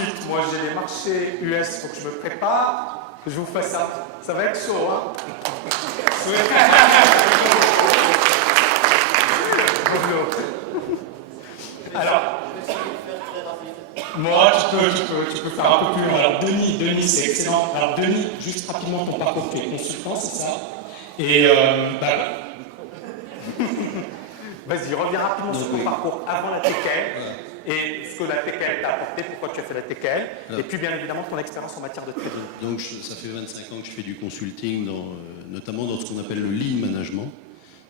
Ensuite, moi j'ai les marchés US, il faut que je me prépare. Je vous fais ça. Ça va être chaud, hein. Alors, moi, je peux faire un peu plus long. Alors, Denis, c'est excellent. Alors, Denis, juste rapidement, ton parcours, tu es consultant, c'est ça? Et, vas-y, reviens rapidement sur ton parcours avant la TKL. Et ce que la TKL t'a apporté, pourquoi tu as fait la TKL, et puis bien évidemment ton expérience en matière de trading. Donc ça fait 25 ans que je fais du consulting, notamment dans ce qu'on appelle le lean management.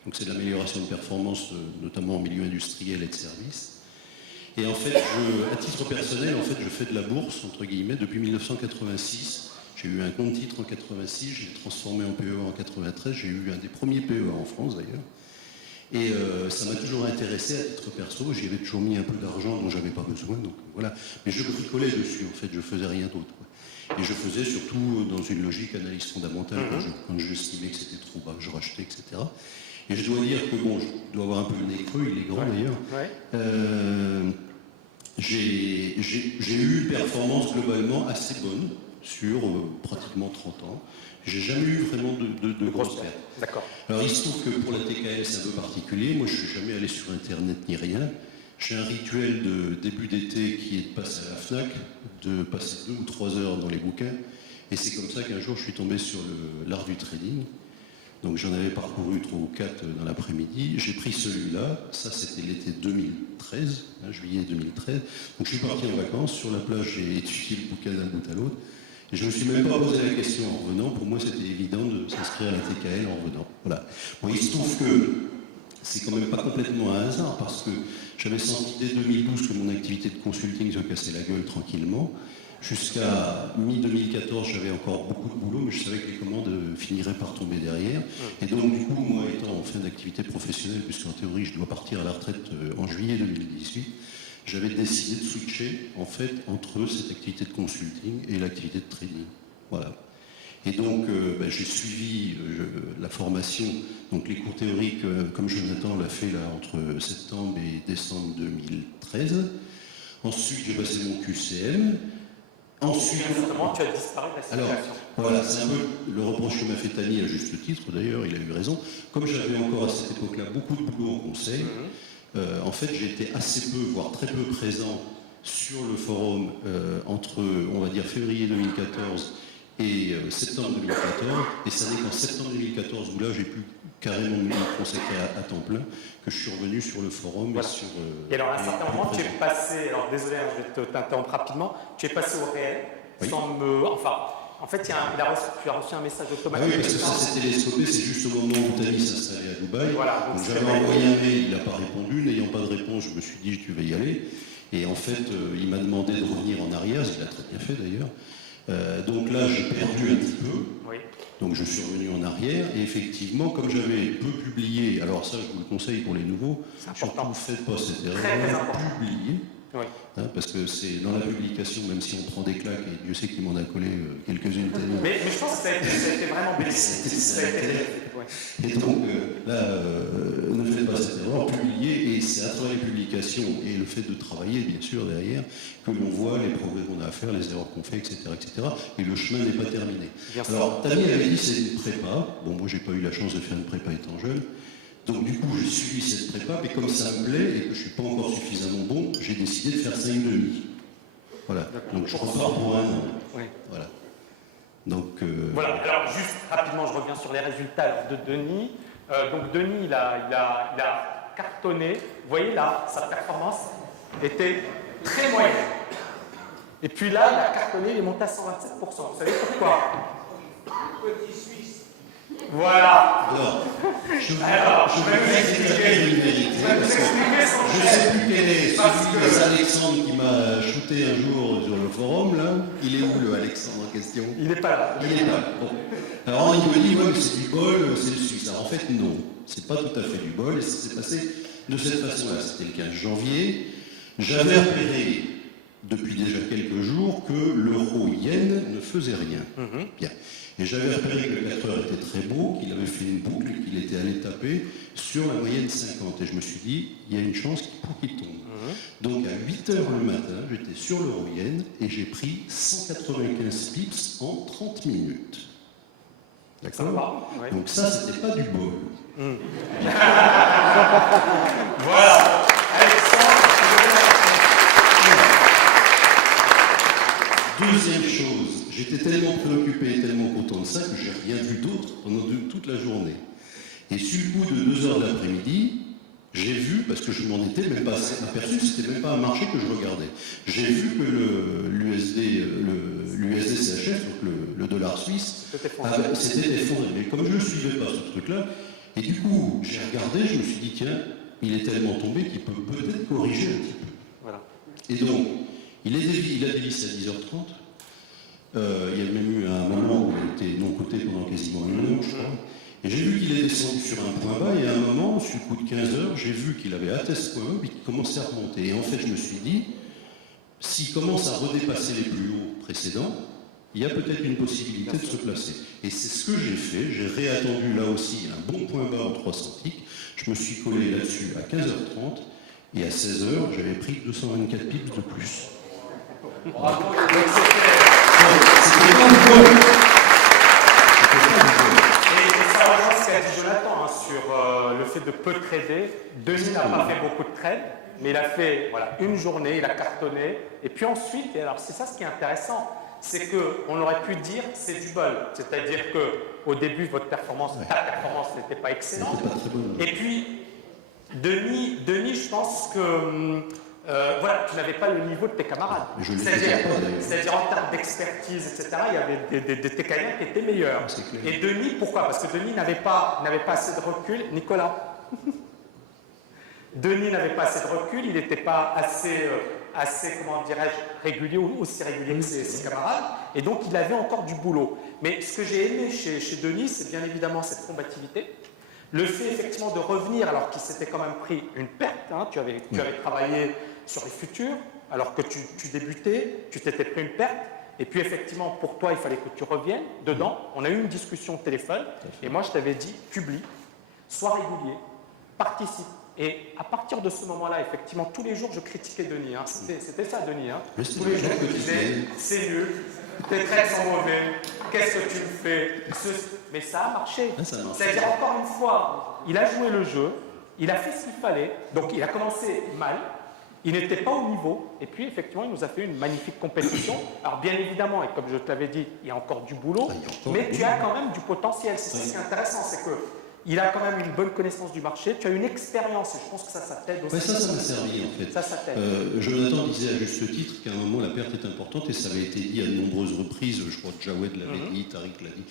Donc c'est de l'amélioration de performance, notamment en milieu industriel et de services. Et en fait, à titre personnel, en fait, je fais de la bourse, entre guillemets, depuis 1986. J'ai eu un compte titre en 86, j'ai transformé en PE en 93, j'ai eu un des premiers PE en France d'ailleurs. Et ça m'a toujours intéressé à titre perso, j'y avais toujours mis un peu d'argent dont j'avais pas besoin, donc voilà. Mais je bricolais dessus, en fait, je faisais rien d'autre. Et je faisais surtout dans une logique analyse fondamentale, quand je estimais que c'était trop bas, je rachetais, etc. Et je dois dire que, bon, je dois avoir un peu le nez creux, il est grand d'ailleurs. J'ai eu une performance globalement assez bonne sur pratiquement 30 ans. J'ai jamais eu vraiment de grosses pertes. D'accord. Alors il se trouve que pour la TKL c'est un peu particulier. Moi je suis jamais allé sur internet ni rien. J'ai un rituel de début d'été qui est de passer à la FNAC, de passer 2 ou 3 heures dans les bouquins. Et c'est comme ça qu'un jour je suis tombé sur l'art du trading. Donc j'en avais parcouru 3 ou 4 dans l'après-midi. J'ai pris celui-là. Ça c'était l'été 2013, juillet 2013. Donc je suis parti en vacances. Sur la plage j'ai étudié le bouquin d'un bout à l'autre. Et je ne me suis même pas posé la question en revenant. Pour moi, c'était évident de s'inscrire à la TKL en revenant. Voilà. Bon, il se trouve que c'est quand même pas complètement un hasard, parce que j'avais senti dès 2012 que mon activité de consulting se cassait la gueule tranquillement. Jusqu'à mi-2014, j'avais encore beaucoup de boulot, mais je savais que les commandes finiraient par tomber derrière. Et donc, du coup, moi, étant en fin d'activité professionnelle, puisqu'en théorie, je dois partir à la retraite en juillet 2018, j'avais décidé de switcher en fait entre cette activité de consulting et l'activité de trading. Voilà. Et donc j'ai suivi la formation, donc les cours théoriques comme Jonathan l'a fait là entre septembre et décembre 2013. Ensuite j'ai passé mon QCM. Ensuite, tu as disparu de la situation. Alors, voilà, c'est un peu le reproche que m'a fait Tani à juste titre d'ailleurs, il a eu raison. Comme j'avais encore à cette époque-là beaucoup de boulot en conseil, en fait, j'ai été assez peu, voire très peu présent sur le forum entre, on va dire, février 2014 et septembre 2014. Et ça n'est qu'en septembre 2014 où là, j'ai pu carrément me consacrer à temps plein que je suis revenu sur le forum. Voilà. Et alors, à un certain moment, tu es passé, alors désolé, je vais t'interrompre rapidement, tu es passé au réel, sans me... Enfin, en fait, tu as reçu un message automatique. Ah oui, parce que ça s'est télescopé, c'est juste au moment où Tani s'installait à Dubaï. Voilà, donc j'avais envoyé un mail, il n'a pas répondu. N'ayant pas de réponse, je me suis dit, tu vas y aller. Et en fait, il m'a demandé de revenir en arrière, ce qu'il a très bien fait d'ailleurs. Donc là, j'ai perdu un petit peu. Oui. Donc je suis revenu en arrière. Et effectivement, comme j'avais peu publié, alors ça, je vous le conseille pour les nouveaux, surtout ne faites pas cette erreur, publier. Oui. Parce que c'est dans la publication, même si on prend des claques, et Dieu sait qu'il m'en a collé quelques-unes. Mais je pense que ça a été vraiment bénéfique. Et donc là, ne faites pas cette erreur, publiez, et c'est à travers les publications et le fait de travailler, bien sûr, derrière, que l'on voit les progrès qu'on a à faire, les erreurs qu'on fait, etc., etc. Et le chemin n'est pas terminé. Alors, Tani avait dit c'est une prépa. Bon, moi, j'ai pas eu la chance de faire une prépa étant jeune. Donc du coup, j'ai suivi cette prépa, mais comme ça me plaît et que je ne suis pas encore suffisamment bon, j'ai décidé de faire 5,5. Voilà. Donc je repars pour un an. Oui. Voilà. Donc, voilà. Alors juste rapidement, je reviens sur les résultats de Denis. Donc Denis, il a cartonné. Vous voyez là, sa performance était très moyenne. Et puis là, il a cartonné, il est monté à 127%. Vous savez pourquoi? Petit Suisse. Voilà. Alors, je vais expliquer une vérité. Je ne sais plus quel est celui d'Alexandre qui m'a shooté un jour sur le forum, là. Il est où, le Alexandre en question? Il n'est pas là. Il est là. Bon. Alors, il me dit, ouais, mais c'est du bol, c'est le Suisse. Alors, en fait, non. C'est pas tout à fait du bol. Et ça s'est passé de cette façon-là. C'était le 15 janvier. J'avais repéré depuis déjà quelques jours que l'euro-yen ne faisait rien. Bien. Et j'avais repéré que le 4 heures était très beau, qu'il avait fait une boucle, qu'il était allé taper sur la moyenne 50. Et je me suis dit, il y a une chance pour qu'il tombe. Donc à 8 heures le matin, j'étais sur l'euro-yen et j'ai pris 195 pips en 30 minutes. D'accord ? Ouais. Donc ça, c'était pas du bol. Voilà. Deuxième chose, j'étais tellement préoccupé et tellement content de ça que j'ai rien vu d'autre pendant toute la journée. Et sur le coup de 2 heures de l'après-midi, j'ai vu, parce que je m'en étais même pas aperçu, c'était même pas un marché que je regardais. J'ai vu que l'USD CHF, donc le dollar suisse, s'était effondré. Mais comme je ne suivais pas ce truc-là, et du coup, j'ai regardé, je me suis dit, tiens, il est tellement tombé qu'il peut peut-être corriger un petit peu. Voilà. Et donc, il a dévissé à 10h30. Il y a même eu un moment où il était non coté pendant quasiment une heure, je crois. Et j'ai vu qu'il est descendu sur un point bas, et à un moment, sur le coup de 15 heures, j'ai vu qu'il avait atteint ce point bas, puis qu'il commençait à remonter. Et en fait, je me suis dit, s'il commence à redépasser les plus hauts précédents, il y a peut-être une possibilité de se placer. Et c'est ce que j'ai fait. J'ai réattendu là aussi un bon point bas en 300 ticks. Je me suis collé là-dessus à 15h30, et à 16h, j'avais pris 224 pips de plus. Bravo. C'était pas du bol. Et ça rejoint ce qu'a dit Jonathan sur le fait de peu trader. Denis n'a pas fait beaucoup de trades, mais il a fait une journée, il a cartonné. Et puis ensuite, et alors c'est ça ce qui est intéressant, c'est qu'on aurait pu dire c'est du bol. C'est-à-dire qu'au début, ta performance n'était pas excellente. Pas très bonne. Et puis, Denis, je pense que tu n'avais pas le niveau de tes camarades. C'est-à-dire en termes d'expertise, etc., il y avait des TKiens qui étaient meilleurs. Et Denis, pourquoi ? Parce que Denis n'avait pas assez de recul. Nicolas Denis n'avait pas assez de recul, il n'était pas assez, comment dirais-je, régulier ou aussi régulier que ses camarades. Et donc, il avait encore du boulot. Mais ce que j'ai aimé chez Denis, c'est bien évidemment cette combativité. Le fait effectivement de revenir alors qu'il s'était quand même pris une perte. Tu avais travaillé sur les futurs alors que tu débutais, tu t'étais pris une perte. Et puis effectivement, pour toi, il fallait que tu reviennes dedans. On a eu une discussion au téléphone et moi, je t'avais dit, publie, sois régulier, participe. Et à partir de ce moment-là, effectivement, tous les jours, je critiquais Denis. C'était ça, Denis. Tous les jours, je disais, c'est nul, tes trades sont mauvais, qu'est-ce que tu me fais ? Mais ça a marché. C'est-à-dire, encore une fois, il a joué le jeu, il a fait ce qu'il fallait, donc il a commencé mal, il n'était pas au niveau, et puis effectivement, il nous a fait une magnifique compétition. Alors bien évidemment, et comme je te l'avais dit, il y a encore du boulot, mais tu as quand même du potentiel. C'est ça ce qui est intéressant, c'est que il a quand même une bonne connaissance du marché, tu as une expérience, et je pense que ça t'aide aussi. Ouais, ça m'a servi en fait. Ça t'aide. Jonathan disait à juste titre qu'à un moment la perte est importante, et ça avait été dit à de nombreuses reprises, je crois que Jawed l'avait dit, Tariq l'a dit.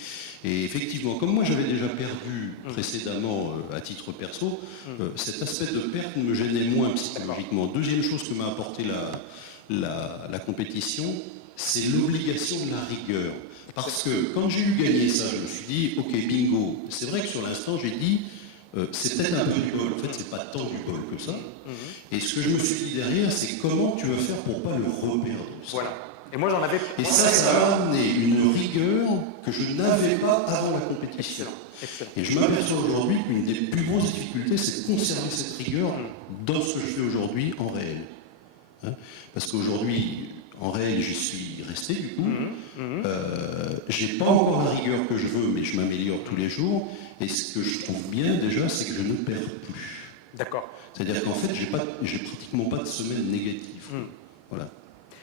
Et effectivement, comme moi j'avais déjà perdu précédemment à titre perso, cet aspect de perte me gênait moins psychologiquement. Deuxième chose que m'a apporté la compétition, c'est l'obligation de la rigueur. Parce que quand j'ai eu gagné ça, je me suis dit, ok, bingo. C'est vrai que sur l'instant, j'ai dit, c'est peut-être un peu du bol. En fait, c'est pas tant du bol que ça. Et ce que je me suis dit derrière, c'est comment tu vas faire pour pas le reperdre. Voilà. Et moi, j'en avais. Et ça m'a amené une rigueur que je n'avais pas avant la compétition. Excellent. Et je m'aperçois aujourd'hui qu'une des plus grosses difficultés, c'est de conserver cette rigueur dans ce que je fais aujourd'hui en réel. Parce qu'aujourd'hui, en réel, j'y suis resté du coup. J'ai pas encore la rigueur que je veux, mais je m'améliore tous les jours. Et ce que je trouve bien déjà, c'est que je ne perds plus. D'accord. C'est-à-dire qu'en fait, j'ai pratiquement pas de semaine négative. Voilà.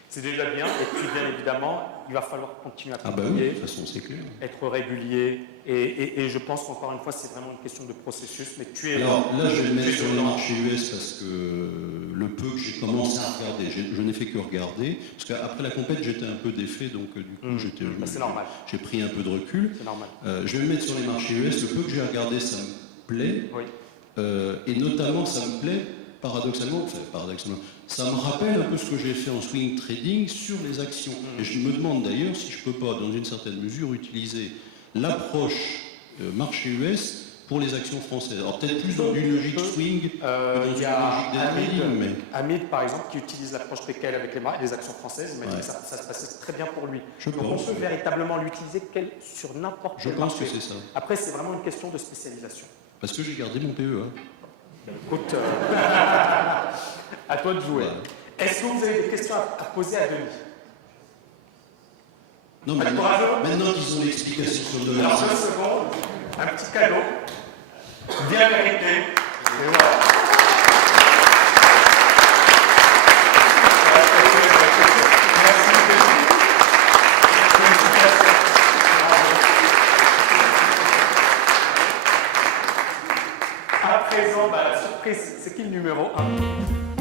C'est déjà bien, et puis bien évidemment, il va falloir continuer à travailler, oui, de toute façon, c'est clair. être régulier, et je pense qu'encore une fois, c'est vraiment une question de processus, mais tu es... Alors là, je vais le mettre sur les marchés US parce que le peu que j'ai commencé à regarder, je n'ai fait que regarder, parce qu'après la compète, j'étais un peu défait, donc du coup, c'est normal. J'ai pris un peu de recul. C'est normal. Je vais me mettre sur les marchés US, le peu que j'ai regardé, ça me plaît, et notamment, ça me plaît, paradoxalement, ça me rappelle un peu ce que j'ai fait en swing trading sur les actions. Et je me demande d'ailleurs si je ne peux pas, dans une certaine mesure, utiliser l'approche marché US pour les actions françaises. Alors peut-être plus dans une logique swing que dans une Il y a logique day trading, mais Hamid, par exemple, qui utilise l'approche PKL avec les actions françaises. Il m'a dit que ça se passait très bien pour lui. Je Donc pense. on peut véritablement l'utiliser sur n'importe Je quel pense marché. que c'est ça. Après, c'est vraiment une question de spécialisation. Parce que j'ai gardé mon PE. Écoute, à toi de jouer. Voilà. Est-ce que vous avez des questions à poser à Denis? Non, mais maintenant qu'ils ont l'explication sur le Alors, dollar, 2 secondes, un petit cadeau, bien mérité. Et voilà. Merci, Denis. Félicitations. Bravo. À présent, la surprise, c'est qui le numéro 1?